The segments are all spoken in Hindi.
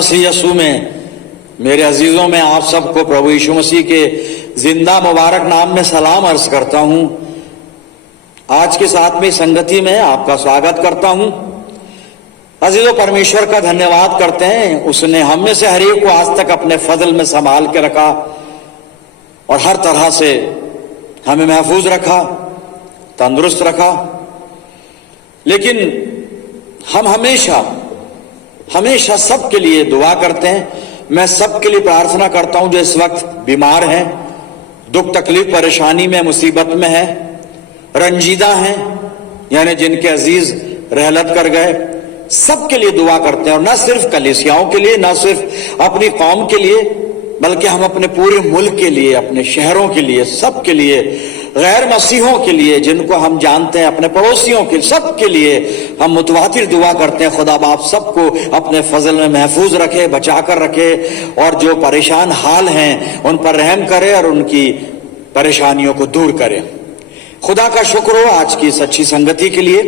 मसीह यीशु में मेरे अजीजों में आप सबको प्रभु यीशु मसीह के जिंदा मुबारक नाम में सलाम अर्ज करता हूं। आज की सातवीं संगति में आपका स्वागत करता हूं। अजीजों, परमेश्वर का धन्यवाद करते हैं, उसने हम में से हर एक को आज तक अपने फजल में संभाल के रखा और हर तरह से हमें महफूज रखा, तंदुरुस्त रखा। लेकिन हम हमेशा सबके लिए दुआ करते हैं। मैं सबके लिए प्रार्थना करता हूं जो इस वक्त बीमार हैं, दुख तकलीफ परेशानी में मुसीबत में है, रंजीदा हैं, यानी जिनके अजीज रहलत कर गए, सबके लिए दुआ करते हैं। और न सिर्फ कलीसियाओं के लिए, न सिर्फ अपनी कौम के लिए, बल्कि हम अपने पूरे मुल्क के लिए, अपने शहरों के लिए, सबके लिए, गैर मसीहों के लिए, जिनको हम जानते हैं, अपने पड़ोसियों के, सबके लिए हम मुतवातिर दुआ करते हैं। खुदा बाप सबको अपने फजल में महफूज रखे, बचा कर रखे, और जो परेशान हाल हैं उन पर रहम करे और उनकी परेशानियों को दूर करे। खुदा का शुक्र हो आज की सच्ची संगति के लिए।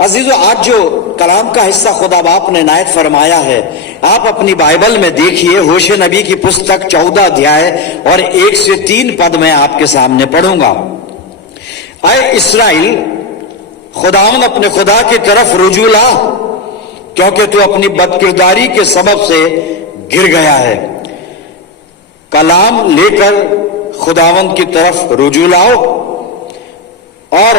अजीजों, आज जो कलाम का हिस्सा खुदा बाप ने नायत फरमाया है, आप अपनी बाइबल में देखिए। होशे नबी की पुस्तक 14 अध्याय और 1 से 3 पद में आपके सामने पढ़ूंगा। ऐ इस्राएल, खुदावन अपने खुदा की तरफ रुजू ला, क्योंकि तू अपनी बदकिरदारी के सबब से गिर गया है। कलाम लेकर खुदावन की तरफ रुजू लाओ और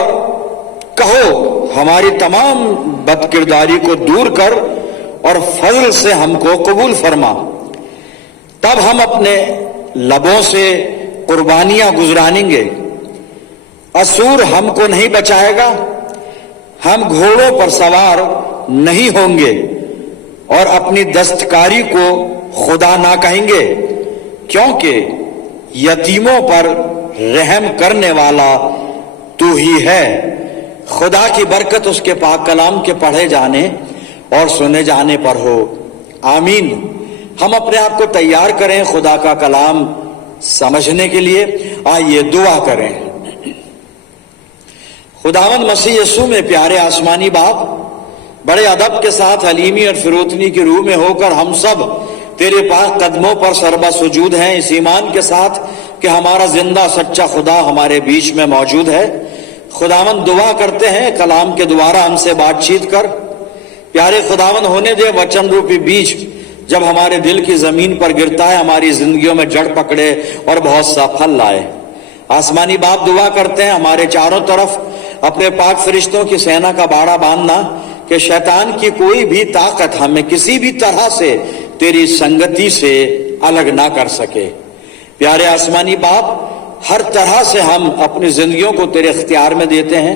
कहो, हमारी तमाम बदकिरदारी को दूर कर और फजल से हमको कबूल फरमा। तब हम अपने लबों से कुर्बानियां गुजरानेंगे। असूर हमको नहीं बचाएगा, हम घोड़ों पर सवार नहीं होंगे और अपनी दस्तकारी को खुदा ना कहेंगे, क्योंकि यतीमों पर रहम करने वाला तू ही है। खुदा की बरकत उसके पाक कलाम के पढ़े जाने और सुने जाने पर हो, आमीन। हम अपने आप को तैयार करें खुदा का कलाम समझने के लिए। आइए दुआ करें। खुदावंद मसीह यीशु में प्यारे आसमानी बाप, बड़े अदब के साथ हलीमी और फिरोतनी की रूह में होकर हम सब तेरे पाक कदमों पर सरबा सुजूद हैं, इस ईमान के साथ कि हमारा जिंदा सच्चा खुदा हमारे बीच में मौजूद है। खुदावन, दुआ करते हैं कलाम के द्वारा हमसे बातचीत कर। प्यारे खुदावन, होने दे वचन रूपी बीज जब हमारे दिल की जमीन पर गिरता है, हमारी जिंदगियों में जड़ पकड़े और बहुत सा फल लाए। आसमानी बाप, दुआ करते हैं हमारे चारों तरफ अपने पाक फरिश्तों की सेना का बाड़ा बांधना, कि शैतान की कोई भी ताकत हमें किसी भी तरह से तेरी संगति से अलग ना कर सके। प्यारे आसमानी बाप, हर तरह से हम अपनी जिंदगियों को तेरे इख्तियार में देते हैं।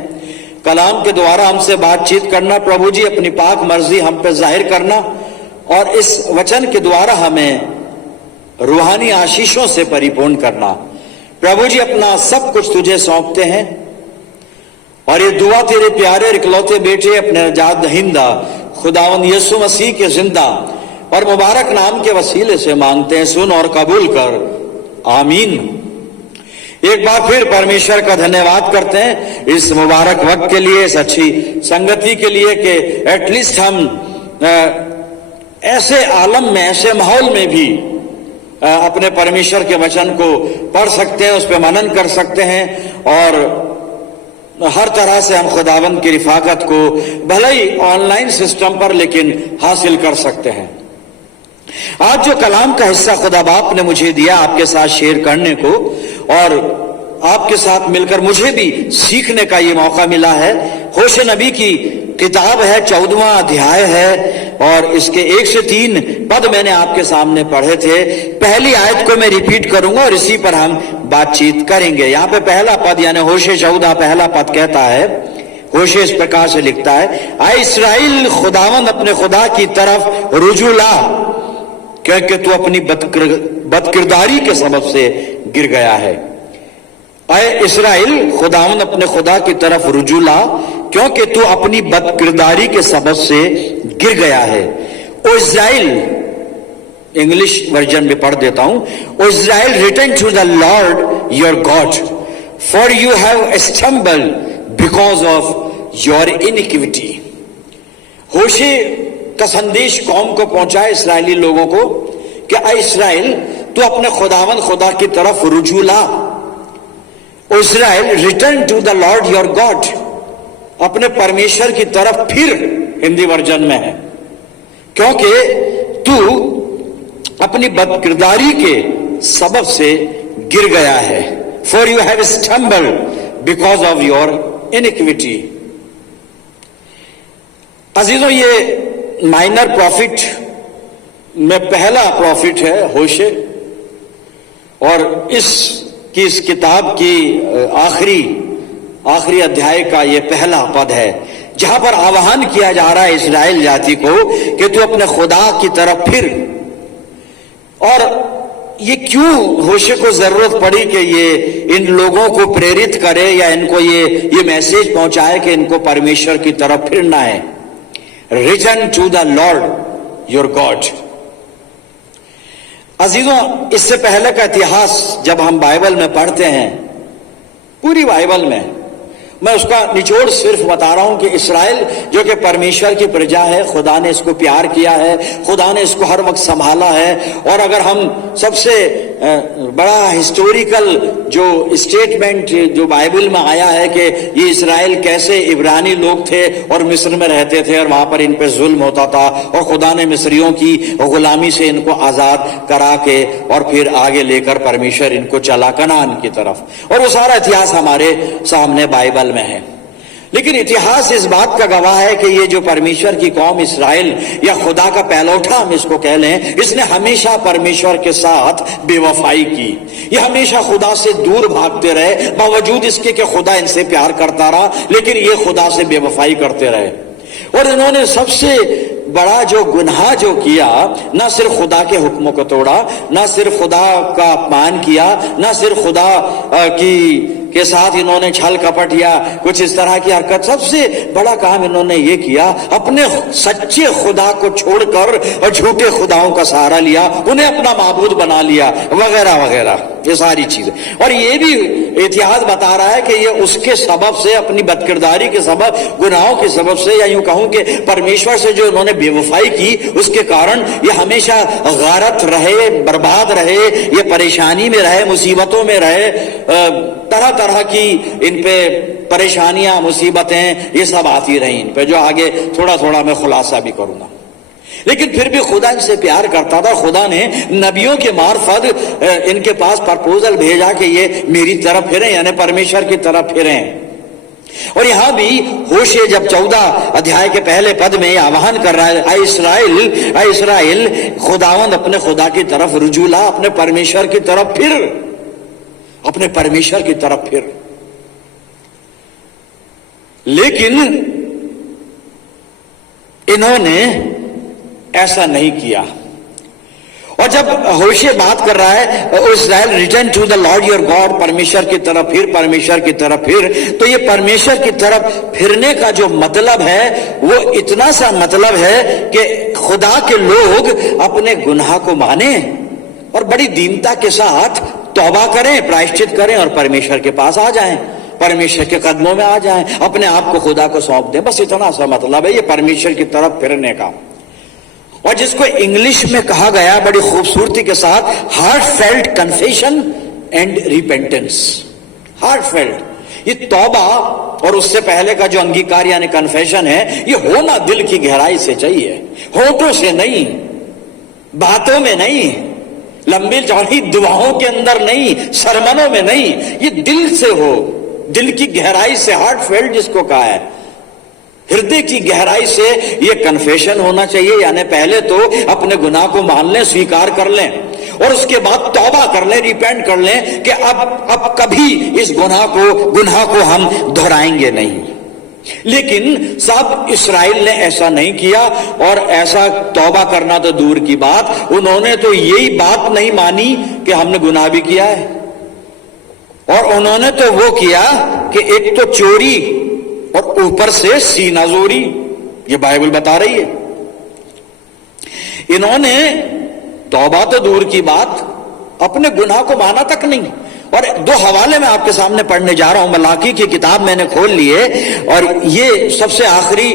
कलाम के द्वारा हमसे बातचीत करना प्रभु जी, अपनी पाक मर्जी हम पे जाहिर करना और इस वचन के द्वारा हमें रूहानी आशीषों से परिपूर्ण करना। प्रभु जी, अपना सब कुछ तुझे सौंपते हैं और ये दुआ तेरे प्यारे इकलौते बेटे अपने नजात दहिंदा खुदावंद यीशु मसीह के जिंदा और मुबारक नाम के वसीले से मांगते हैं। सुन और कबूल कर, आमीन। एक बार फिर परमेश्वर का धन्यवाद करते हैं इस मुबारक वक्त के लिए, इस अच्छी संगति के लिए कि एटलीस्ट हम ऐसे आलम में, ऐसे माहौल में भी अपने परमेश्वर के वचन को पढ़ सकते हैं, उस पर मनन कर सकते हैं और हर तरह से हम खुदावंद की रिफाकत को भले ही ऑनलाइन सिस्टम पर लेकिन हासिल कर सकते हैं। आज जो कलाम का हिस्सा खुदा बाप ने मुझे दिया आपके साथ शेयर करने को, और आपके साथ मिलकर मुझे भी सीखने का ये मौका मिला है। होशे नबी की किताब है, 14वां अध्याय है और इसके 1 से 3 पद मैंने आपके सामने पढ़े थे। पहली आयत को मैं रिपीट करूंगा और इसी पर हम बातचीत करेंगे। यहाँ पे पहला पद यानी होशे 14 पहला पद कहता है, होशे इस प्रकार से लिखता है, ऐ इस्राएल, खुदावंद अपने खुदा की तरफ रुजू ला, क्योंकि तू अपनी बदकिरदारी के सबब से गिर गया है। ऐ इस्राएल, खुदावंद अपने खुदा की तरफ रुजू ला, क्योंकि तू अपनी बदकिरदारी के सबब से गिर गया है। ओ इस्राएल, इंग्लिश वर्जन में पढ़ देता हूं, O Israel, return to the Lord your God, for you have stumbled because of your iniquity. होशे का संदेश कौम को पहुंचा इस्राएली लोगों को कि ऐ इस्राएल, तू अपने खुदावन खुदा की तरफ रुजू ला। Israel, return to the Lord your God, अपने परमेश्वर की तरफ फिर, हिंदी वर्जन में है, क्योंकि तू अपनी बदकिरदारी के सबब से गिर गया है। For you have stumbled because of your iniquity. अजीजों, ये माइनर प्रॉफिट में पहला प्रॉफिट है होशे, और इस किताब की आखिरी अध्याय का ये पहला पद है, जहां पर आह्वान किया जा रहा है इस्राएल जाति को कि तू अपने खुदा की तरफ फिर। और ये क्यों होशे को जरूरत पड़ी कि ये इन लोगों को प्रेरित करे या इनको ये मैसेज पहुंचाए कि इनको परमेश्वर की तरफ फिरना है। Return to the Lord your God. अजीजों, इससे पहले का इतिहास जब हम बाइबल में पढ़ते हैं, पूरी बाइबल में, मैं उसका निचोड़ सिर्फ बता रहा हूं कि इस्राएल जो कि परमेश्वर की प्रजा है, खुदा ने इसको प्यार किया है, खुदा ने इसको हर वक्त संभाला है। और अगर हम सबसे बड़ा हिस्टोरिकल जो स्टेटमेंट जो बाइबल में आया है कि ये इस्राएल कैसे इब्रानी लोग थे और मिस्र में रहते थे और वहां पर इन पे जुल्म होता था, और खुदा ने मिस्रियों की गुलामी से इनको आजाद करा के और फिर आगे लेकर परमेश्वर इनको चला कनान की तरफ, और वो सारा इतिहास हमारे सामने बाइबल में है। लेकिन इतिहास इस बात का गवाह है कि ये जो परमेश्वर की कौम इस्राएल, या खुदा का पहलौठा हम इसको कह लें, इसने हमेशा परमेश्वर के साथ बेवफाई की। ये हमेशा खुदा से दूर भागते रहे, बावजूद इसके कि खुदा इनसे प्यार करता रहा, लेकिन ये खुदा से बेवफाई करते रहे। और इन्होंने सबसे बड़ा जो गुनाह जो किया, ना सिर्फ खुदा के हुक्मों को तोड़ा, ना सिर्फ खुदा का अपमान किया, ना सिर्फ खुदा के साथ इन्होंने छल कपट या कुछ इस तरह की हरकत, सबसे बड़ा काम इन्होंने ये किया, अपने सच्चे खुदा को छोड़कर और झूठे खुदाओं का सहारा लिया, उन्हें अपना माबूद बना लिया, वगैरह वगैरह, ये सारी चीजें। और ये भी इतिहास बता रहा है कि ये उसके सबब से, अपनी बदकिरदारी के सबब, गुनाहों के सबब से, या यूं कहूं कि परमेश्वर से जो इन्होंने बेवफाई की, उसके कारण ये हमेशा गारत रहे, बर्बाद रहे, ये परेशानी में रहे, मुसीबतों में रहे, तरह तरह की इन पे परेशानियां, मुसीबतें, ये सब आती रही इन पे, जो आगे थोड़ा थोड़ा मैं खुलासा भी करूंगा। लेकिन फिर भी खुदा इनसे प्यार करता था। खुदा ने नबियों के मार्फत इनके पास प्रपोजल भेजा कि ये मेरी तरफ फिरें, यानी परमेश्वर की तरफ फिरें। और यहां भी होशे जब 14 अध्याय के पहले पद में आह्वान कर रहा है, ऐ इस्राएल, खुदावंद अपने खुदा की तरफ रुजू ला, अपने परमेश्वर की तरफ फिर, अपने परमेश्वर की तरफ फिर। लेकिन इन्होंने ऐसा नहीं किया। और जब होशे बात कर रहा है, Israel, return to the Lord your God, परमेश्वर की तरफ फिर, परमेश्वर की तरफ फिर, तो ये परमेश्वर की तरफ फिरने का जो मतलब है वो इतना सा मतलब है कि खुदा के लोग अपने गुनाह को माने और बड़ी दीनता के साथ तौबा करें, प्रायश्चित करें और परमेश्वर के पास आ जाएं, परमेश्वर के कदमों में आ जाएं, अपने आप को खुदा को सौंप दें। बस इतना सा मतलब है ये परमेश्वर की तरफ फिरने का। और जिसको इंग्लिश में कहा गया बड़ी खूबसूरती के साथ, heart felt confession and repentance. Heart felt, ये तौबा और उससे पहले का जो अंगीकार यानी कन्फेशन है, ये होना दिल की गहराई से चाहिए, होठों से नहीं, बातों में नहीं, लंबी चौड़ी दुआओं के अंदर नहीं, सरमनों में नहीं, ये दिल से हो, दिल की गहराई से। हार्ट फेल्ट जिसको कहा है, हृदय की गहराई से ये कन्फेशन होना चाहिए, यानी पहले तो अपने गुनाह को मान लें, स्वीकार कर लें, और उसके बाद तौबा कर लें, रिपेंट कर लें कि अब कभी इस गुनाह को हम दोहराएंगे नहीं। लेकिन सब इस्राएल ने ऐसा नहीं किया, और ऐसा तौबा करना तो दूर की बात, उन्होंने तो यही बात नहीं मानी कि हमने गुनाह भी किया है, और उन्होंने तो वो किया कि एक तो चोरी और ऊपर से सीना जोरी, ये बाइबल बता रही है। इन्होंने तौबा तो दूर की बात, अपने गुनाह को माना तक नहीं, और दो हवाले मैं आपके सामने पढ़ने जा रहा हूं। मलाकी की किताब मैंने खोल ली है और ये सबसे आखिरी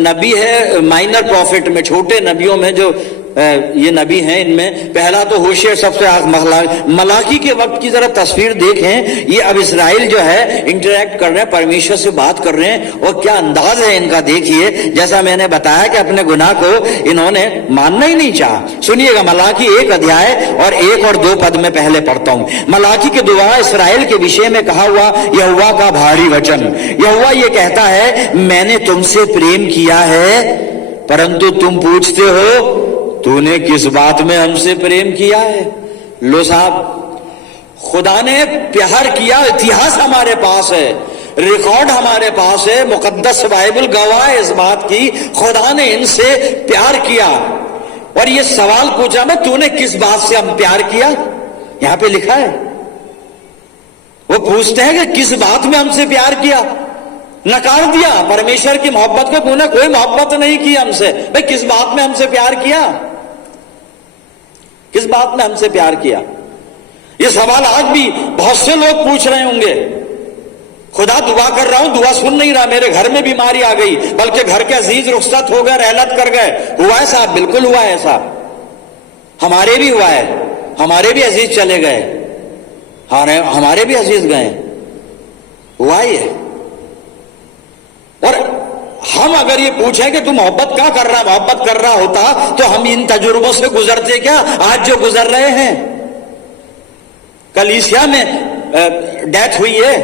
नबी है माइनर प्रॉफिट में, छोटे नबियों में जो ये नबी हैं इनमें पहला तो होशियार सबसे मलाकी के वक्त की जरा तस्वीर देखें। ये अब इस्राइल जो है इंटरेक्ट कर रहे हैं, परमेश्वर से बात कर रहे हैं और क्या अंदाज है इनका देखिए। जैसा मैंने बताया कि अपने गुनाह को इन्होंने मानना ही नहीं चाहा। सुनिएगा मलाकी 1 अध्याय और 1 और 2 पद में पहले पढ़ता हूं। मलाकी के दुआ इस्राइल के विषय में कहा हुआ यहोवा का भारी वचन। यहोवा ये कहता है, मैंने तुमसे प्रेम किया है परंतु तुम पूछते हो तूने किस बात में हमसे प्रेम किया है। लो साहब, खुदा ने प्यार किया, इतिहास हमारे पास है, रिकॉर्ड हमारे पास है, मुकद्दस बाइबल गवाह है इस बात की, खुदा ने इनसे प्यार किया। और ये सवाल पूछा मैं, तूने किस बात से हम प्यार किया। यहां पे लिखा है, वो पूछते हैं कि किस बात में हमसे प्यार किया। नकार दिया परमेश्वर की मोहब्बत को, तूने कोई मोहब्बत नहीं की हमसे। भाई किस बात में हमसे प्यार किया, किस बात में हमसे प्यार किया। ये सवाल आज भी बहुत से लोग पूछ रहे होंगे। खुदा दुआ कर रहा हूं, दुआ सुन नहीं रहा, मेरे घर में बीमारी आ गई, बल्कि घर के अजीज रुखसत हो गए, रहलत कर गए। हुआ है साहब, बिल्कुल हुआ है साहब, हमारे भी हुआ है, हमारे भी अजीज चले गए, हमारे भी अजीज गए, हुआ ही है। और हम अगर ये पूछें कि तू मोहब्बत क्या कर रहा, मोहब्बत कर रहा होता तो हम इन तजुर्बों से गुजरते क्या आज जो गुजर रहे हैं। कलीसिया में डेथ हुई है,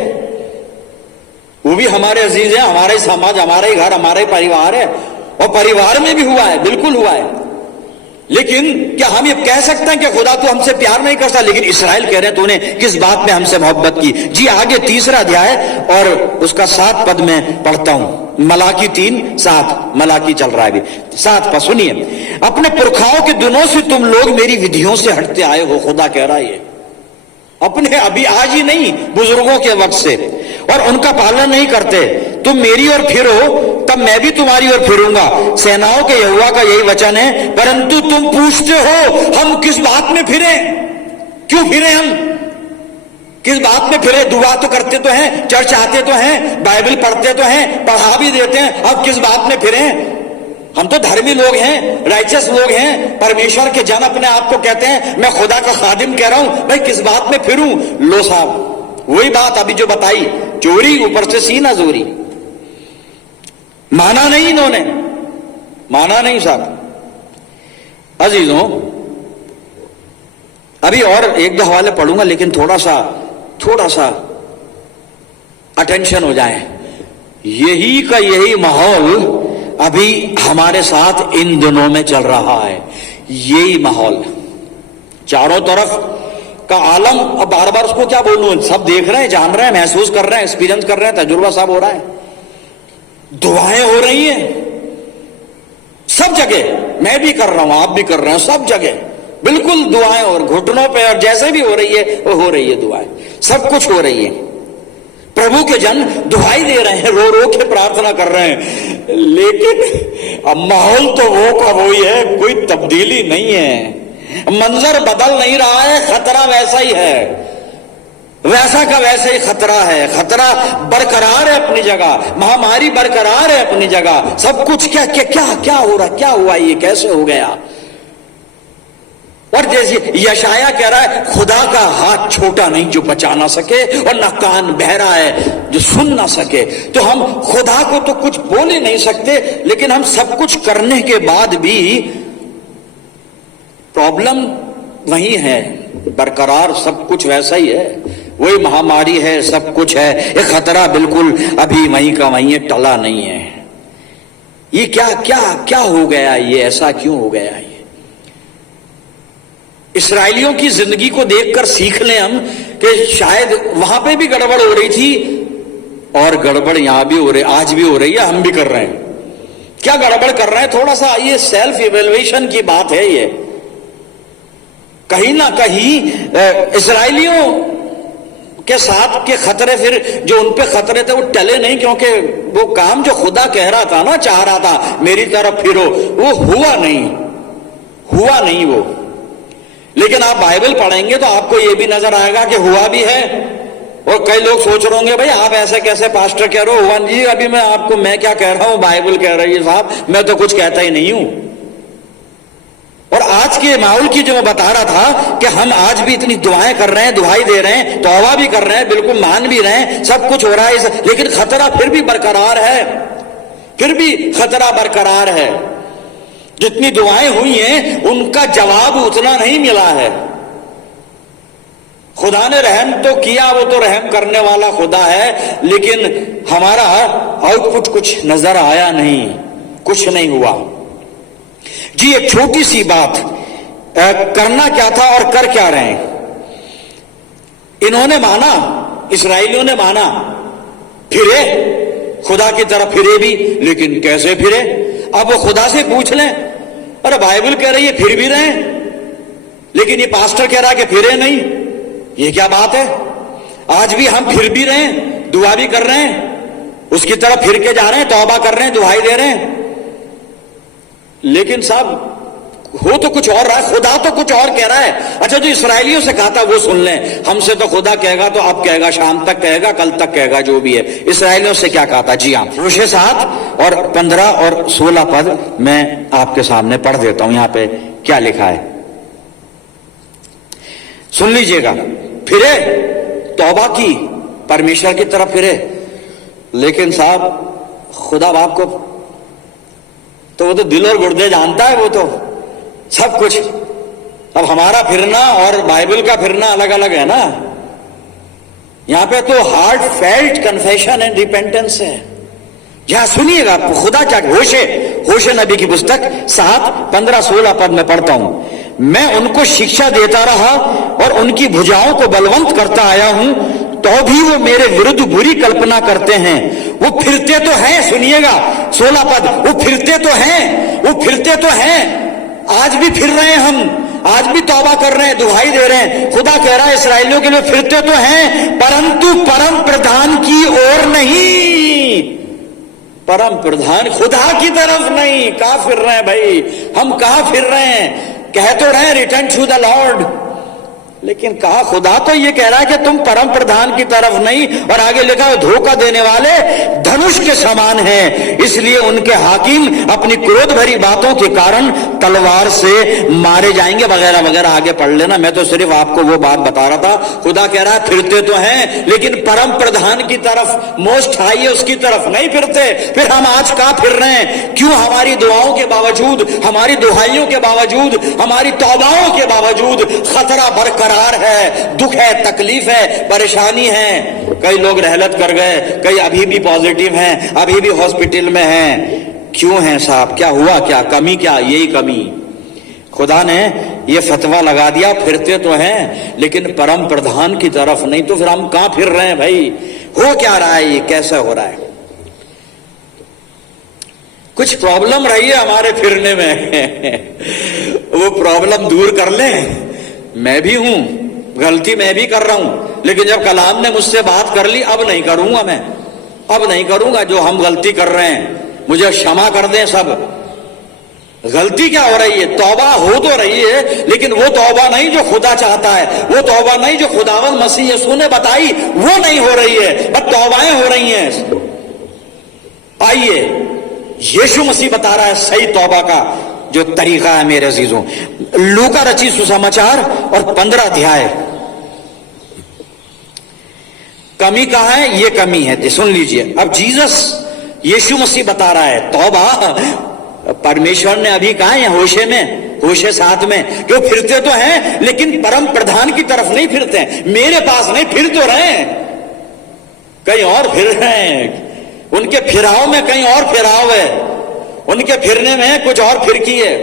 वो भी हमारे अजीज है, हमारा ही समाज, हमारा ही घर, हमारा ही परिवार है, और परिवार में भी हुआ है, बिल्कुल हुआ है। लेकिन क्या हम ये कह सकते हैं कि खुदा तो हमसे प्यार नहीं करता। लेकिन इस्राइल कह रहे हैं तूने किस बात में हमसे मोहब्बत की। जी आगे 3 अध्याय और उसका 7 पद में पढ़ता हूं। मलाकी 3:7, मलाकी चल रहा है अभी 7 पद सुनिए। अपने पुरखाओं के दिनों से तुम लोग मेरी विधियों से हटते आए हो, खुदा कह रहा है, अपने अभी आज ही नहीं, बुजुर्गों के वक्त से, और उनका पालन नहीं करते। तुम मेरी ओर फिरो तब मैं भी तुम्हारी ओर फिरूंगा, सेनाओं के यहोवा का यही वचन है। परंतु तुम पूछते हो हम किस बात में फिरे, क्यों फिरे, हम किस बात में फिरे। दुआ तो करते तो हैं, चर्च आते तो हैं, बाइबल पढ़ते तो हैं, पढ़ा भी देते हैं, अब किस बात में फिरे। हम तो धर्मी लोग हैं, राइचस लोग हैं, परमेश्वर के जन अपने आप को कहते हैं, मैं खुदा का खादिम कह रहा हूं, भाई किस बात में फिरूं। लो साहब, वही बात अभी जो बताई, चोरी ऊपर से सीना जोरी। माना नहीं इन्होंने, माना नहीं साहब। अजीजों, अभी और 1-2 हवाले पढ़ूंगा, लेकिन थोड़ा सा अटेंशन हो जाए। यही का यही माहौल अभी हमारे साथ इन दिनों में चल रहा है। यही माहौल चारों तरफ का आलम, अब बार बार उसको क्या बोलूं, सब देख रहे हैं, जान रहे हैं, महसूस कर रहे हैं, एक्सपीरियंस कर रहे हैं, तजुर्बा सब हो रहा है। दुआएं हो रही हैं सब जगह, मैं भी कर रहा हूं, आप भी कर रहे हैं, सब जगह बिल्कुल दुआएं, और घुटनों पे और जैसे भी हो रही है वो हो रही है दुआएं, सब कुछ हो रही है। प्रभु के जन दुहाई दे रहे हैं, रो रो के प्रार्थना कर रहे हैं, लेकिन अब माहौल तो वो का वही है, कोई तब्दीली नहीं है, मंजर बदल नहीं रहा है, खतरा वैसा ही है, वैसा का वैसे ही खतरा है। खतरा बरकरार है अपनी जगह, महामारी बरकरार है अपनी जगह, सब कुछ क्या क्या क्या क्या हो रहा, क्या हुआ, ये कैसे हो गया। और जैसे यशाया कह रहा है, खुदा का हाथ छोटा नहीं जो बचा ना सके, और ना कान बहरा है जो सुन ना सके। तो हम खुदा को तो कुछ बोल ही नहीं सकते, लेकिन हम सब कुछ करने के बाद भी प्रॉब्लम वही है, बरकरार सब कुछ वैसा ही है, वही महामारी है, सब कुछ है, ये खतरा बिल्कुल अभी वहीं का वहीं है, टला नहीं है। ये क्या क्या क्या हो गया, ये ऐसा क्यों हो गया। ये इस्राएलियों की जिंदगी को देखकर सीख लें हम कि शायद वहां पे भी गड़बड़ हो रही थी, और गड़बड़ यहां भी हो रही, आज भी हो रही है, हम भी कर रहे हैं। क्या गड़बड़ कर रहे हैं, थोड़ा सा ये सेल्फ इवेल्युएशन की बात है। ये कहीं ना कहीं इस्राएलियों के साथ के खतरे, फिर जो उन पे खतरे थे वो टले नहीं, क्योंकि वो काम जो खुदा कह रहा था ना, चाह रहा था मेरी तरफ फिरो, वो हुआ नहीं वो। लेकिन आप बाइबल पढ़ेंगे तो आपको यह भी नजर आएगा कि हुआ भी है। और कई लोग सोच रहे होंगे भाई आप ऐसे कैसे पास्टर कह रहे हो, हुआ जी अभी मैं क्या कह रहा हूं, बाइबल कह रही है साहब, मैं तो कुछ कहता ही नहीं हूं। और आज के माहौल की जो मैं बता रहा था कि हम आज भी इतनी दुआएं कर रहे हैं, दुहाई दे रहे हैं, तौबा भी कर रहे हैं, बिल्कुल मान भी रहे हैं, सब कुछ हो रहा है, लेकिन खतरा फिर भी बरकरार है, फिर भी खतरा बरकरार है। जितनी दुआएं हुई हैं उनका जवाब उतना नहीं मिला है। खुदा ने रहम तो किया, वो तो रहम करने वाला खुदा है, लेकिन हमारा आउटपुट कुछ नजर आया नहीं, कुछ नहीं हुआ जी। एक छोटी सी बात, करना क्या था और कर क्या रहे हैं। इन्होंने माना, इसराइलियों ने माना, फिरे खुदा की तरफ, फिरे भी, लेकिन कैसे फिरे। अब वो खुदा से पूछ लें, अरे बाइबल कह रही है फिर भी रहे, लेकिन ये पास्टर कह रहा है कि फिरे नहीं, ये क्या बात है। आज भी हम फिर भी रहे हैं, दुआ भी कर रहे हैं, उसकी तरफ फिर के जा रहे हैं, तौबा कर रहे हैं, दुहाई दे रहे हैं, लेकिन साहब हो तो कुछ और रहा है, खुदा तो कुछ और कह रहा है। अच्छा जो इसराइलियों से कहा था वो सुन लें, हमसे तो खुदा कहेगा तो अब कहेगा, शाम तक कहेगा, कल तक कहेगा, जो भी है। इसराइलियों से क्या कहा था, जी हाँ, होशे 7 और 15 और 16 पद मैं आपके सामने पढ़ देता हूं। यहां पे क्या लिखा है सुन लीजिएगा। फिरे, तौबा की, परमेश्वर की तरफ फिरे, लेकिन साहब खुदा बाप को तो वो तो दिल और गुर्दे जानता है, वो तो सब कुछ। अब हमारा फिरना और बाइबल का फिरना अलग अलग है ना। यहां पे तो heart felt confession and repentance है। यहां सुनिएगा खुदा क्या, होशे नबी की पुस्तक 7, 15, 16 पद में पढ़ता हूं। मैं उनको शिक्षा देता रहा और उनकी भुजाओं को बलवंत करता आया हूं, तो भी वो मेरे विरुद्ध बुरी कल्पना करते हैं। वो फिरते तो हैं, सुनिएगा 16 पद, वो फिरते तो हैं, वो फिरते तो हैं, आज भी फिर रहे हैं हम, आज भी तौबा कर रहे हैं, दुहाई दे रहे हैं। खुदा कह रहा है इसराइलियों के लिए फिरते तो हैं, परंतु परम प्रधान की ओर नहीं, परम प्रधान खुदा की तरफ नहीं। कहां फिर रहे हैं भाई, हम कहां फिर रहे हैं। कह तो रहे हैं रिटर्न टू द लॉर्ड, लेकिन कहा खुदा तो ये कह रहा है कि तुम परम प्रधान की तरफ नहीं। और आगे लिखा है धोखा देने वाले धनुष के समान हैं, इसलिए उनके हाकिम अपनी क्रोध भरी बातों के कारण तलवार से मारे जाएंगे, वगैरह वगैरह। आगे पढ़ लेना, मैं तो सिर्फ आपको वो बात बता रहा था। खुदा कह रहा है फिरते तो हैं, लेकिन परम प्रधान की तरफ, मोस्ट हाई है उसकी तरफ नहीं फिरते। फिर हम आज कहां फिर रहे हैं, क्यों हमारी दुआओं के बावजूद, हमारी दुहाइयों के बावजूद, हमारी तौबाओं के बावजूद खतरा बरकरार है, दुख है, तकलीफ है, परेशानी है। कई लोग रहलत कर गए, कई अभी भी पॉजिटिव हैं, अभी भी हॉस्पिटल में हैं। क्यों हैं साहब, क्या हुआ, क्या कमी, क्या यही कमी। खुदा ने ये फतवा लगा दिया फिरते तो हैं लेकिन परम प्रधान की तरफ नहीं। तो फिर हम कहां फिर रहे हैं भाई, हो क्या रहा है, ये कैसे हो रहा है। कुछ प्रॉब्लम रही है हमारे फिरने में वो प्रॉब्लम दूर कर लें। मैं भी हूं, गलती मैं भी कर रहा हूं, लेकिन जब कलाम ने मुझसे बात कर ली, अब नहीं करूंगा मैं, अब नहीं करूंगा। जो हम गलती कर रहे हैं मुझे क्षमा कर दें सब। गलती क्या हो रही है, तौबा हो तो रही है, लेकिन वो तौबा नहीं जो खुदा चाहता है, वो तौबा नहीं जो खुदावंद मसीह यीशु ने बताई, वो नहीं हो रही है, बस तौबाएं हो रही हैं। आइए, यीशु मसीह बता रहा है सही तौबा का जो तरीका है मेरे अजीजों। लूका रचित सुसमाचार और 15 अध्याय। कमी कहां है, ये कमी है, सुन लीजिए। अब जीसस, यीशु मसीह बता रहा है तौबा परमेश्वर ने अभी कहा है होशे में, होशे 7 में, कि वो फिरते तो हैं लेकिन परम प्रधान की तरफ नहीं फिरते हैं, मेरे पास नहीं, फिर तो रहे हैं, कहीं और फिर रहे हैं। उनके फिराव में कहीं और फिराव है, उनके फिरने में कुछ और फिरकी है।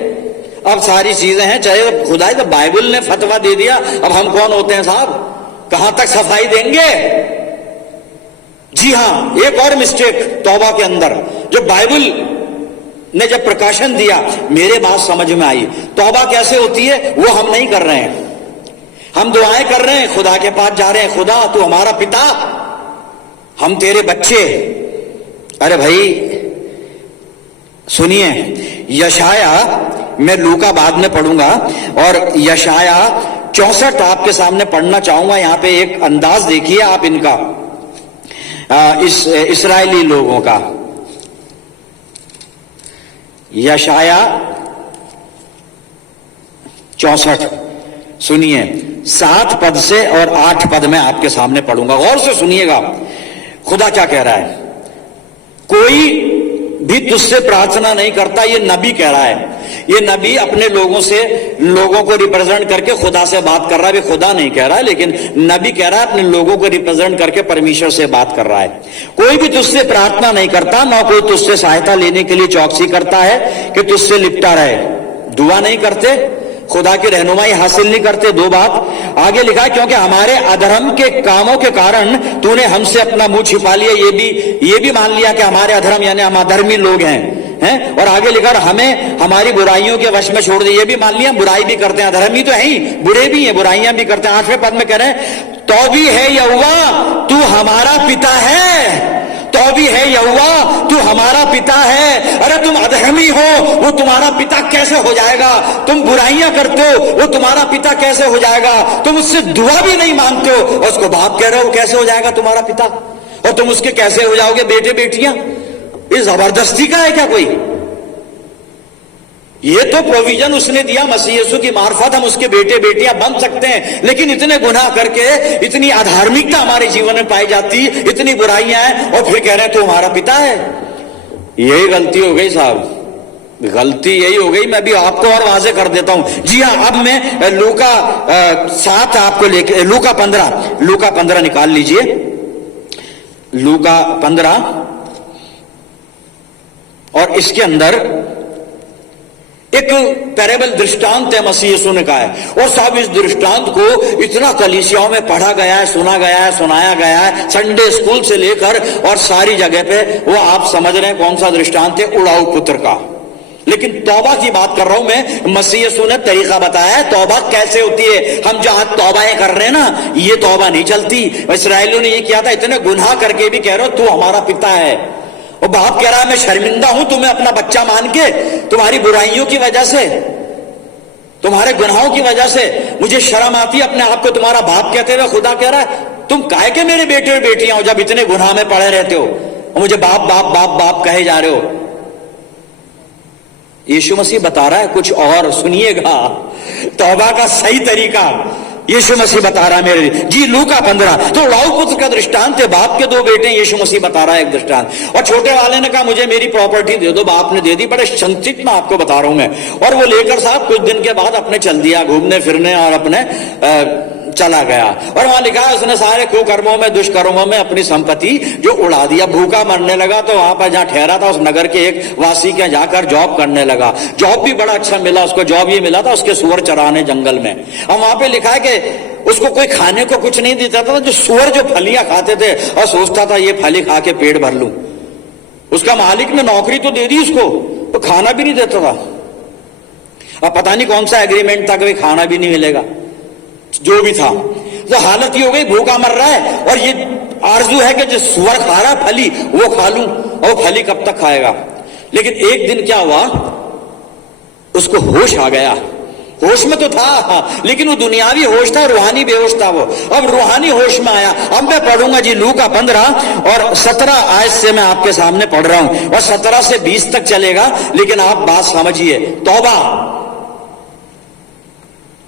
अब सारी चीजें हैं, चाहे खुदा तो बाइबल ने फतवा दे दिया, अब हम कौन होते हैं साहब, कहां तक सफाई देंगे। जी हां, एक और मिस्टेक तौबा के अंदर, जो बाइबल ने जब प्रकाशन दिया मेरे बात समझ में आई। तौबा कैसे होती है वो हम नहीं कर रहे हैं, हम दुआएं कर रहे हैं, खुदा के पास जा रहे हैं, खुदा तू हमारा पिता, हम तेरे बच्चे। अरे भाई सुनिए, यशाया, मैं लूका बाद में पढ़ूंगा, और यशाया 64 आपके सामने पढ़ना चाहूंगा। यहां पे एक अंदाज देखिए आप इनका, इस इस्राएली लोगों का। यशाया 64 सुनिए, 7 पद से और 8 पद में आपके सामने पढ़ूंगा, गौर से सुनिएगा खुदा क्या कह रहा है। कोई भी तुझसे प्रार्थना नहीं करता, ये नबी कह रहा है। ये नबी अपने लोगों को रिप्रेजेंट करके खुदा से बात कर रहा है। खुदा नहीं कह रहा है, लेकिन नबी कह रहा है, अपने लोगों को रिप्रेजेंट करके परमेश्वर से बात कर रहा है। कोई भी तुझसे प्रार्थना नहीं करता, ना कोई तुझसे सहायता लेने के लिए चौकसी करता है कि तुझसे लिपटा रहे। दुआ नहीं करते, खुदा की रहनुमाई हासिल नहीं करते। 2 बात आगे लिखा है, क्योंकि हमारे अधर्म के कामों के कारण तूने हमसे अपना मुंह छिपा लिया। ये भी मान लिया कि हमारे अधर्म यानी हम अधर्मी लोग हैं। और आगे लिखा, हमें हमारी बुराइयों के वश में छोड़ दे। ये भी मान लिया बुराई भी करते हैं, अधर्मी तो है ही, बुरे भी हैं, बुराइयां भी करते हैं। 8वें पद में कह रहे हैं, तो भी है यहोवा तू हमारा पिता है, तो भी है यहोवा तू हमारा पिता है। अरे तुम अधर्मी हो, वो तुम्हारा पिता कैसे हो जाएगा? तुम बुराइयां करते हो, वो तुम्हारा पिता कैसे हो जाएगा? तुम उससे दुआ भी नहीं मांगते हो और उसको बाप कह रहे हो, कैसे हो जाएगा तुम्हारा पिता? और तुम उसके कैसे हो जाओगे बेटे बेटियां? ये जबरदस्ती का है क्या कोई? ये तो प्रोविजन उसने दिया, मसीह यीशु की मार्फत हम उसके बेटे बेटियां बन सकते हैं। लेकिन इतने गुनाह करके, इतनी अधार्मिकता हमारे जीवन में पाई जाती, इतनी बुराइयां हैं, और फिर कह रहे हैं तो हमारा पिता है। यही गलती हो गई साहब, गलती यही हो गई। मैं भी आपको और वाजे कर देता हूं। जी हां, अब मैं लूका 7 आपको लेके, लूका 15 निकाल लीजिए। लूका 15 और इसके अंदर एक पैरेबल दृष्टांत है, मसीह यीशु ने कहा है। और साहब इस दृष्टांत को इतना कलीसियाओं में पढ़ा गया है, सुना गया है, सुनाया गया है, संडे स्कूल से लेकर और सारी जगह पे। वो आप समझ रहे हैं कौन सा दृष्टांत है? उड़ाऊ पुत्र का। लेकिन तौबा की बात कर रहा हूं मैं। मसीह यीशु ने तरीका बताया है तौबा कैसे होती है। हम जहां तौबाएं कर रहे हैं ना, ये तौबा नहीं चलती। इस्राएलियों ने ये किया था, इतने गुनाह करके भी कह रहे हो तू हमारा पिता है। और बाप कह रहा है मैं शर्मिंदा हूं तुम्हें अपना बच्चा मान के, तुम्हारी बुराइयों की वजह से, तुम्हारे गुनाहों की वजह से मुझे शर्म आती है अपने आप को तुम्हारा बाप कहते हुए। खुदा कह रहा है तुम काहे के मेरे बेटे और बेटियां हो जब इतने गुनाह में पड़े रहते हो और मुझे बाप बाप बाप बाप कहे जा रहे हो। यीशु मसीह बता रहा है कुछ और, सुनिएगा तौबा का सही तरीका यीशु मसीह बता रहा है मेरे लिए। जी लूका 15 तो लाऊ पुत्र का दृष्टांत है। बाप के 2 बेटे, यीशु मसीह बता रहा है एक दृष्टांत। और छोटे वाले ने कहा मुझे मेरी प्रॉपर्टी दे दो, बाप ने दे दी। बड़े संक्षिप्त में आपको बता रहा हूं मैं। और वो लेकर साहब कुछ दिन के बाद अपने चल दिया घूमने फिरने और अपने चला गया। और वहां लिखा है उसने सारे कुकर्मों में, दुष्कर्मों में अपनी संपत्ति जो उड़ा दिया। भूखा मरने लगा तो वहां पर जहां ठहरा था उस नगर के एक वासी के जाकर जॉब करने लगा। जॉब भी बड़ा अच्छा मिला उसको। जॉब ये मिला था उसके सुअर चराने जंगल में। और वहां पे लिखा है कि उसको कोई खाने को कुछ नहीं देता था। जो सुअर जो फलियां खाते थे और सोचता था ये फली खा के पेट भर लूं। उसका मालिक ने नौकरी तो दे दी उसको, तो खाना भी नहीं देता था। अब पता नहीं कौन सा एग्रीमेंट था कि खाना भी नहीं मिलेगा। जो भी था तो हालत ये हो गई, भूखा मर रहा है और ये आरजू है कि जो सुअर खा रहा फली वो खा लूं। और फली कब तक खाएगा? लेकिन एक दिन क्या हुआ, उसको होश आ गया। होश में तो था लेकिन वो दुनियावी होश था, रूहानी बेहोश था वो। अब रूहानी होश में आया। अब मैं पढ़ूंगा जी लूका 15 और 17 आयत से मैं आपके सामने पढ़ रहा हूं और 17 से 20 तक चलेगा। लेकिन आप बात समझिए, तौबा,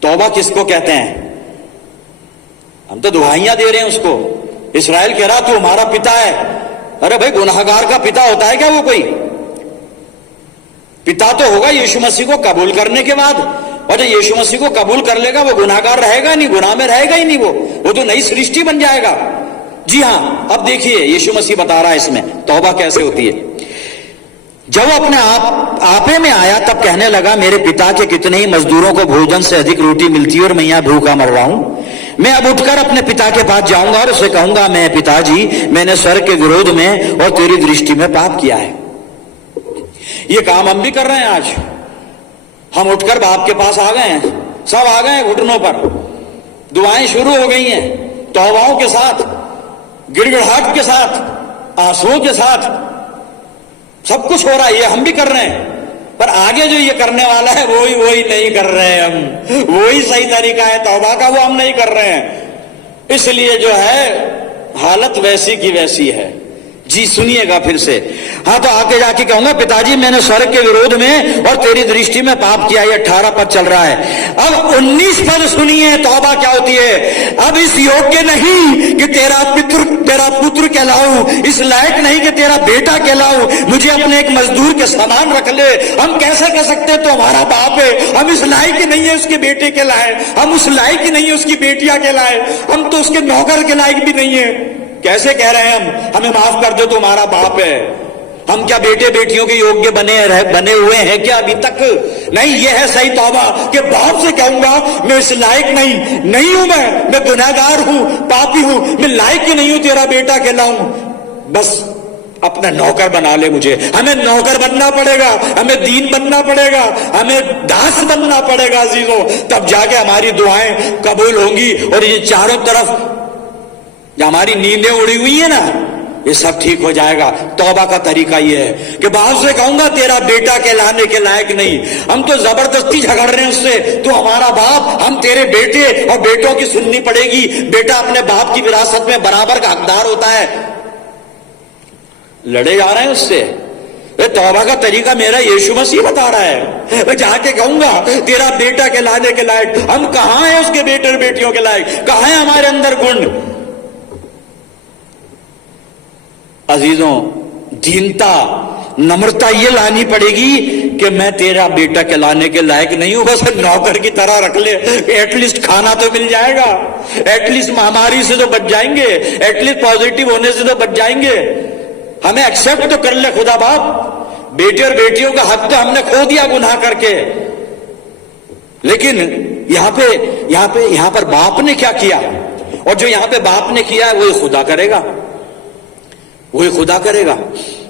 तौबा किसको कहते हैं? हम तो दुआइयां दे रहे हैं उसको। इस्राएल कह रहा तू हमारा पिता है। अरे भाई गुनाहगार का पिता होता है क्या वो कोई? पिता तो होगा यीशु मसीह को कबूल करने के बाद। और जो यीशु मसीह को कबूल कर लेगा वो गुनाहगार रहेगा नहीं, गुनाह में रहेगा ही नहीं। वो तो नई सृष्टि बन जाएगा। जी हां, अब देखिए यीशु मसीह बता रहा है इसमें तौबा कैसे होती है। जब अपने आपे में आया तब कहने लगा मेरे पिता के कितने ही मजदूरों को भोजन से अधिक रोटी मिलती है और मैं यहां भूखा मर रहा हूं। मैं अब उठकर अपने पिता के पास जाऊंगा और उसे कहूंगा मैं पिताजी मैंने स्वर्ग के विरोध में और तेरी दृष्टि में पाप किया है। ये काम हम भी कर रहे हैं आज। हम उठकर बाप के पास आ गए हैं, सब आ गए हैं घुटनों पर, दुआएं शुरू हो गई हैं, तौबाओं के साथ, गिड़गिड़ाहट के साथ, आंसुओं के साथ, सब कुछ हो रहा है। ये हम भी कर रहे हैं। पर आगे जो ये करने वाला है वही नहीं कर रहे हैं हम, वही सही तरीका है तौबा का, वो हम नहीं कर रहे हैं। इसलिए जो है हालत वैसी की वैसी है। जी सुनिएगा फिर से। हाँ, तो आके जाके कहूंगा पिताजी मैंने स्वर्ग के विरोध में और तेरी दृष्टि में पाप किया। ये 18 पद चल रहा है। अब 19 पद सुनिए, तौबा क्या होती है। अब इस योग्य नहीं कि तेरा पुत्र कहलाऊं, इस लायक नहीं कि तेरा बेटा कहलाऊं, मुझे अपने एक मजदूर के समान रख ले। हम कैसे कह सकते तो हमारा बाप है, हम इस लायक ही नहीं है उसके बेटे के लायक, हम उस लायक ही नहीं है उसकी बेटियां के लायक, हम तो उसके नौकर के लायक भी नहीं है। कैसे कह रहे हैं हम, हमें माफ कर दो तुम्हारा बाप है। हम क्या बेटे बेटियों के योग्य बने हुए हैं क्या अभी तक? नहीं, ये है सही तौबा कि बाप से कहूंगा मैं इस लायक नहीं हूं, मैं गुनहगार हूं, पापी हूं, मैं लायक ही नहीं हूं तेरा बेटा कहलाऊं, बस अपना नौकर बना ले मुझे। हमें नौकर बनना पड़ेगा, हमें दीन बनना पड़ेगा, हमें दास बनना पड़ेगा अजीजों, तब जाके हमारी दुआएं कबूल होंगी। और ये चारों तरफ जो हमारी नींदें उड़ी हुई है ना, ये सब ठीक हो जाएगा। तौबा का तरीका ये है कि बाप से कहूंगा तेरा बेटा कहलाने के लायक नहीं, हम तो जबरदस्ती झगड़ रहे हैं उससे, तो हमारा बाप, हम तेरे बेटे, और बेटों की सुननी पड़ेगी। बेटा अपने बाप की विरासत में बराबर का हकदार होता है। लड़े जा रहे हैं उससे। तौबा का तरीका मेरा यीशु मसीह बता रहा है। मैं जाके कहूंगा तेरा बेटा कहलाने के लायक, हम कहां हैं उसके बेटे और बेटियों के लायक, कहां है हमारे अंदर गुण? अजीजों, दीनता, नम्रता ये लानी पड़ेगी कि मैं तेरा बेटा कहलाने के लायक नहीं हूं, बस नौकर की तरह रख ले, एटलीस्ट खाना तो मिल जाएगा, एटलीस्ट महामारी से तो बच जाएंगे, एटलीस्ट पॉजिटिव होने से तो बच जाएंगे। हमें एक्सेप्ट तो कर ले खुदा बाप। बेटे और बेटियों का हक तो हमने खो दिया गुनाह करके। लेकिन यहां पर बाप ने क्या किया, और जो यहां पे बाप ने किया है वही खुदा करेगा, वही खुदा करेगा।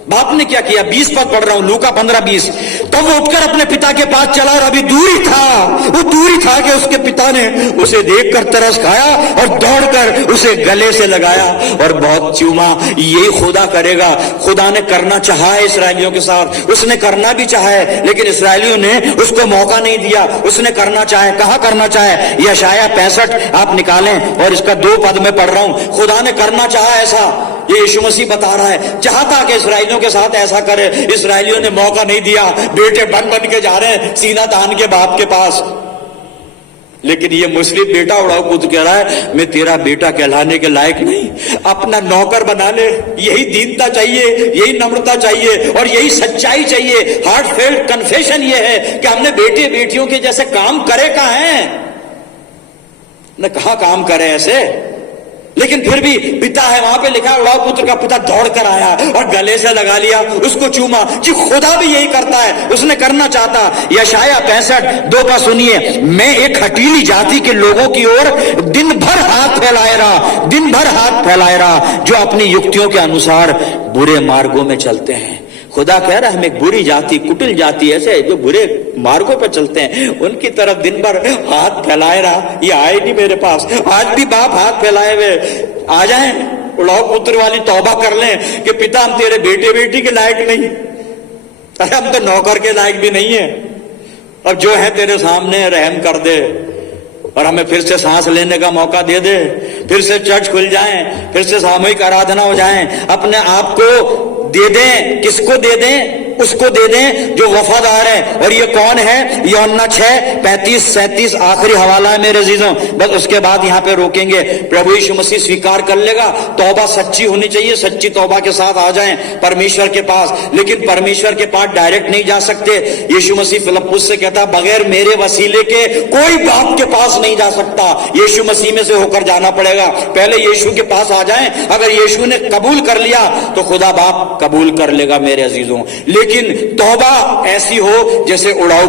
बाप ने क्या किया, 20 पद पढ़ रहा हूं, लूका 15:20। तब वो उठकर अपने पिता के पास चला, और अभी दूरी था कि उसके पिता ने उसे देखकर तरस खाया और दौड़कर उसे गले से लगाया और बहुत चूमा। यही खुदा करेगा। खुदा ने करना चाहा है इसराइलियों के साथ, उसने करना भी चाहा है, लेकिन इसराइलियों ने उसको मौका नहीं दिया। उसने करना चाहे, कहां करना चाहे? यशाया 65 आप निकालें और इसका 2 पद में पढ़ रहा हूं। खुदा ने करना चाहा ऐसा, ये यीशु मसीह बता रहा है, चाहता कि इसराइलियों के साथ ऐसा करे। इसराइलियों ने मौका नहीं दिया, बेटे बन के जा रहे हैं सीना तान के बाप के पास। लेकिन ये मुस्लिम बेटा उड़ाऊ पुत्र कह रहा है मैं तेरा बेटा कहलाने के लायक नहीं, अपना नौकर बना ले। यही दीनता चाहिए, यही नम्रता चाहिए, और यही सच्चाई चाहिए। हार्टफेल्ट कन्फेशन ये है कि हमने बेटे बेटियों के जैसे काम करे कहां हैं, न कहां काम करे ऐसे। लेकिन फिर भी पिता है, वहां पे लिखा है उड़ाऊ पुत्र का पिता दौड़ कर आया और गले से लगा लिया, उसको चूमा। जी खुदा भी यही करता है, उसने करना चाहता। यशाया 65:2 पर सुनिए, मैं एक हठीली जाति के लोगों की ओर दिन भर हाथ फैलाए रहा, जो अपनी युक्तियों के अनुसार बुरे मार्गों में चलते हैं। खुदा कह रहा है हम एक बुरी जाति, कुटिल जाति, ऐसे जो बुरे मार्गों पर चलते हैं, उनकी तरफ दिन भर हाथ फैलाए रहा। ये आए नहीं मेरे पास। आज भी बाप हाथ फैलाए हुए आ जाएं, उड़ाऊ पुत्र वाली तौबा कर लें कि पिता हम तेरे बेटे बेटी के लायक नहीं, अरे हम तो नौकर के लायक भी नहीं है। अब जो है तेरे सामने रहम कर दे और हमें फिर से सांस लेने का मौका दे दे, फिर से चर्च खुल जाए, फिर से सामूहिक आराधना हो जाए। अपने आप को दे दें, किसको दे दें? उसको दे दें जो वफादार है। और ये कौन है? यूहन्ना 6:35-37 आखिरी हवाला है मेरे अजीजों, बस उसके बाद यहाँ पे रोकेंगे। प्रभु यीशु मसीह स्वीकार कर लेगा। तौबा सच्ची होनी चाहिए, सच्ची तौबा के साथ आ जाएं परमेश्वर के पास। लेकिन परमेश्वर के पास डायरेक्ट नहीं जा सकते। यीशु मसीह फिलिप्पुस से कहता बगैर मेरे वसीले के कोई बाप के पास नहीं जा सकता, यीशु मसीह में से होकर जाना पड़ेगा। पहले यीशु के पास आ जाएं। अगर यीशु ने कबूल कर लिया तो खुदा बाप कबूल कर लेगा मेरे अजीजों। लेकिन तौबा ऐसी हो जैसे उड़ाऊ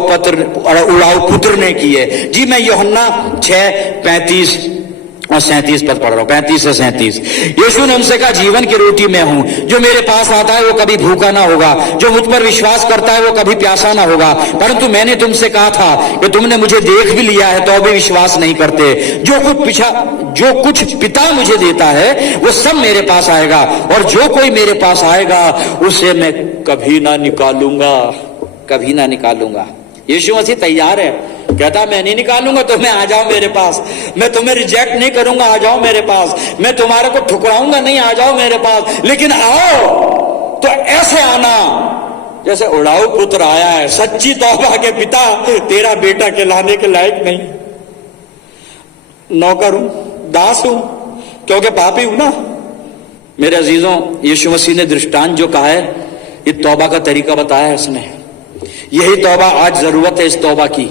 पुत्र ने की है। जी मैं यूहन्ना 6:35 और 37 पद पढ़ रहा हूं, 35 से 37। यीशु ने उनसे कहा जीवन की रोटी मैं हूं, जो मेरे पास आता है वो कभी भूखा ना होगा, जो मुझ पर विश्वास करता है वो कभी प्यासा ना होगा। परंतु मैंने तुमसे कहा था कि तुमने मुझे देख भी लिया है तो भी विश्वास नहीं करते। जो कुछ पिता मुझे देता है वो सब मेरे पास आएगा, और जो कोई मेरे पास आएगा उसे मैं कभी ना निकालूंगा। कभी ना निकालूंगा। यीशु मसीह तैयार है, कहता मैं नहीं निकालूंगा तुम्हें, आ जाओ मेरे पास। मैं तुम्हें रिजेक्ट नहीं करूंगा, आ जाओ मेरे पास। मैं तुम्हारे को ठुकराऊंगा नहीं, आ जाओ मेरे पास। लेकिन आओ तो ऐसे आना जैसे उड़ाऊ पुत्र आया है। सच्ची तौबा के पिता, तेरा बेटा कहलाने के लायक नहीं, नौकर हूं, दास हूं, क्योंकि पापी हूं ना। मेरे अजीजों, यीशु मसीह ने दृष्टांत जो कहा है, ये तौबा का तरीका बताया है उसने। यही तौबा आज जरूरत है, इस तौबा की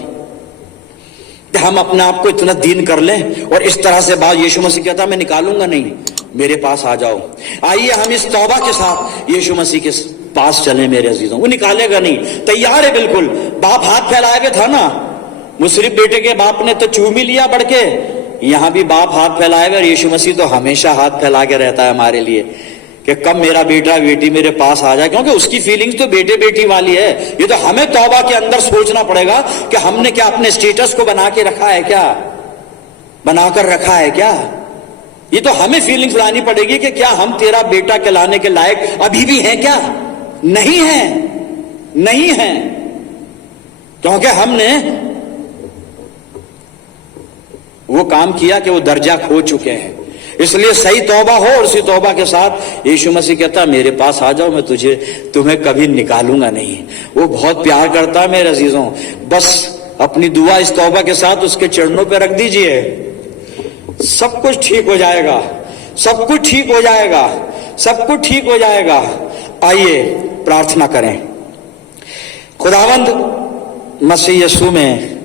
कि हम अपने आप को इतना दीन कर लें और इस तरह से बात। यीशु मसीह कहता मैं निकालूंगा नहीं, मेरे पास आ जाओ। आइए हम इस तौबा के साथ यीशु मसीह के पास चले मेरे अजीजों। वो निकालेगा नहीं, तैयार है बिल्कुल। बाप हाथ फैलाए हुए था ना, मुसरिफ बेटे के बाप ने तो चूम ही लिया बढ़ के। यहां भी बाप हाथ फैलाए हुए, यीशु मसीह तो हमेशा हाथ फैला के रहता है हमारे लिए कि कब मेरा बेटा बेटी मेरे पास आ जाए, क्योंकि उसकी फीलिंग्स तो बेटे बेटी वाली है। ये तो हमें तौबा के अंदर सोचना पड़ेगा कि हमने क्या अपने स्टेटस को बना के रखा है, क्या बनाकर रखा है क्या। ये तो हमें फीलिंग्स लानी पड़ेगी कि क्या हम तेरा बेटा कहलाने के लायक अभी भी हैं, क्या नहीं है, नहीं है, क्योंकि हमने वो काम किया कि वो दर्जा खो चुके हैं। इसलिए सही तौबा हो और उसी तौबा के साथ यीशु मसीह कहता मेरे पास आ जाओ, मैं तुम्हें कभी निकालूंगा नहीं। वो बहुत प्यार करता है मेरे अजीजों। बस अपनी दुआ इस तौबा के साथ उसके चरणों पे रख दीजिए, सब कुछ ठीक हो जाएगा, सब कुछ ठीक हो जाएगा, सब कुछ ठीक हो जाएगा। आइए प्रार्थना करें। खुदावंद मसीह यीशु में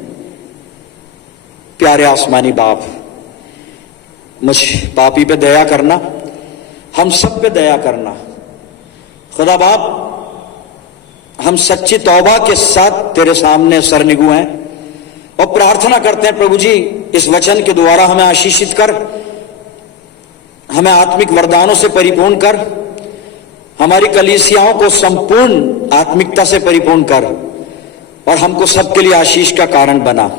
प्यारे आसमानी बाप, मुझ पापी पे दया करना, हम सब पे दया करना। खुदा बाप, हम सच्ची तौबा के साथ तेरे सामने सरनिगू हैं और प्रार्थना करते हैं प्रभु जी, इस वचन के द्वारा हमें आशीषित कर, हमें आत्मिक वरदानों से परिपूर्ण कर, हमारी कलीसियाओं को संपूर्ण आत्मिकता से परिपूर्ण कर और हमको सबके लिए आशीष का कारण बना।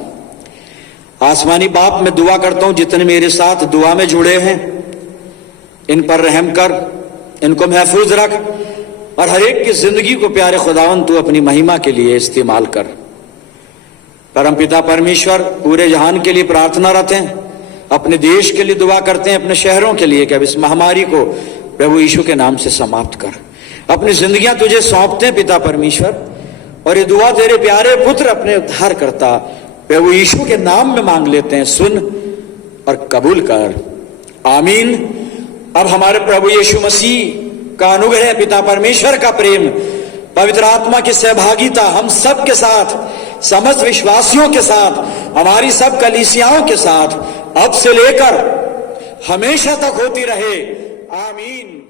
आसमानी बाप, मैं दुआ करता हूं जितने मेरे साथ दुआ में जुड़े हैं, इन पर रहम कर, इनको महफूज रख और हर एक की जिंदगी को प्यारे खुदावंद तू अपनी महिमा के लिए इस्तेमाल कर। परमपिता परमेश्वर, पूरे जहान के लिए प्रार्थना रखते हैं, अपने देश के लिए दुआ करते हैं, अपने शहरों के लिए कि अब इस महामारी को प्रभु यीशु के नाम से समाप्त कर। अपनी जिंदगियां तुझे सौंपते हैं पिता परमेश्वर, और ये दुआ तेरे प्यारे पुत्र अपने उद्धार करता प्रभु यीशु के नाम में मांग लेते हैं, सुन और कबूल कर, आमीन। अब हमारे प्रभु यीशु मसीह का अनुग्रह, पिता परमेश्वर का प्रेम, पवित्र आत्मा की सहभागिता हम सब के साथ, समस्त विश्वासियों के साथ, हमारी सब कलीसियाओं के साथ अब से लेकर हमेशा तक होती रहे, आमीन।